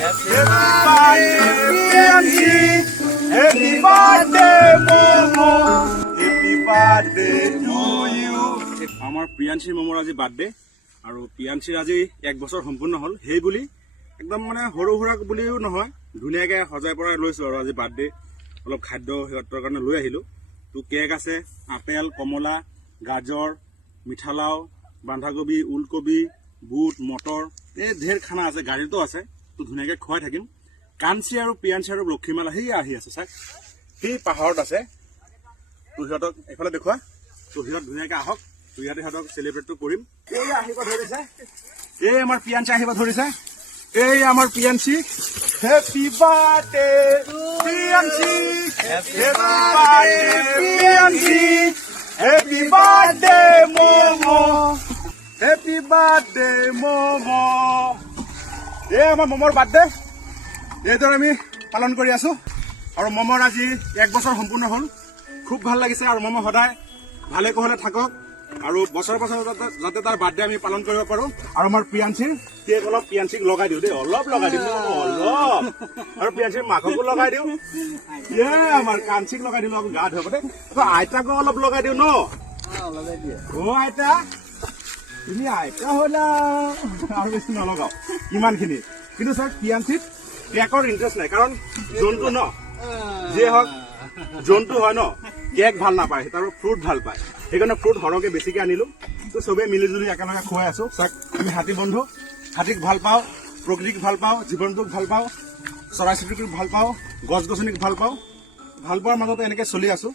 Happy birthday, Momo. Happy birthday to you. আমাৰ প্ৰিয়াঞ্চি মমৰ আজি বাৰ্থডে আৰু প্ৰিয়াঞ্চিৰ আজি 1 বছৰ সম্পূৰ্ণ হ'ল সেই বুলি একদম মানে সৰু সুৰা বুলিও নহয় ধুনীয়াকৈ সজাই পৰাই লৈছোঁ আৰু আজি বাৰ্থডে অলপ খাদ্য সিহঁতৰ কাৰণে লৈ আহিলোঁ তো কেক আছে আপেল কমলা গাজৰ মিঠালাও বন্ধাকবি ওলকবি বুট মটৰ এই ঢেৰ খানা আছে গাড়ীতো আছে তো ধুনীয়াকৈ খুৱাই থাকিম কাঞ্চি আৰু প্ৰিয়াঞ্চি আৰু লক্ষীমালা সেই আহি আছে চাওক সেই পাহাৰত আছে তো সিহঁতক এইফালে দেখুওৱা তো সিহঁত ধুনীয়াকৈ আহক তো ইয়াতে সিহঁতক চেলিব্ৰেটটো কৰিম এই আহিব ধৰিছে এই আমাৰ প্ৰিয়াঞ্চি আহিব ধৰিছে এই আমাৰ Priyanshi Happy birthday, Priyanshi. Happy birthday, Priyanshi. Happy birthday, Momo. Happy birthday, Momo. এই আমাৰ মমৰ বাৰ্থডে এইদৰে আমি পালন কৰি আছো আৰু মমৰ আজি 1 বছৰ সম্পূৰ্ণ হ'ল খুব ভাল লাগিছে আৰু মম সদায় ভালে কুশলে থাকক আৰু বছৰ বছৰ যাতে তাৰ বাৰ্থডে আমি পালন কৰিব পাৰো আৰু আমাৰ প্ৰিয়াঞ্চিৰ কেক অলপ প্ৰিয়াঞ্চিক লগাই দিওঁ দেই অলপ লগাই দিম অলপ আৰু প্ৰিয়াঞ্চিৰ মাককো লগাই দিওঁ আমাৰ কাঞ্চিক লগাই দিলোঁ গা ধুৱাবতে আইতাকো অলপ লগাই দিওঁ ন অ আইতা তুমি আইতা হ'লা আৰু বেছি নলগাও ইমানখিনি কিন্তু ছাৰ প্ৰিয়াঞ্চিত কেকৰ ইণ্টাৰেষ্ট নাই কাৰণ জন্তু ন যিয়ে হওক জন্তু হয় ন কেক ভাল নাপায় তাৰ ফ্ৰুট ভাল পায় সেইকাৰণে ফ্ৰুট সৰহকৈ বেছিকৈ আনিলোঁ তো চবেই মিলিজুলি একেলগে খুৱাই আছোঁ চাওক আমি হাতী বন্ধু হাতীক ভাল পাওঁ প্ৰকৃতিক ভাল পাওঁ জীৱনটোক ভাল পাওঁ চৰাই চিৰিকটিক ভাল পাওঁ গছ গছনিক ভাল পাওঁ ভাল পোৱাৰ মাজতে এনেকৈ চলি আছোঁ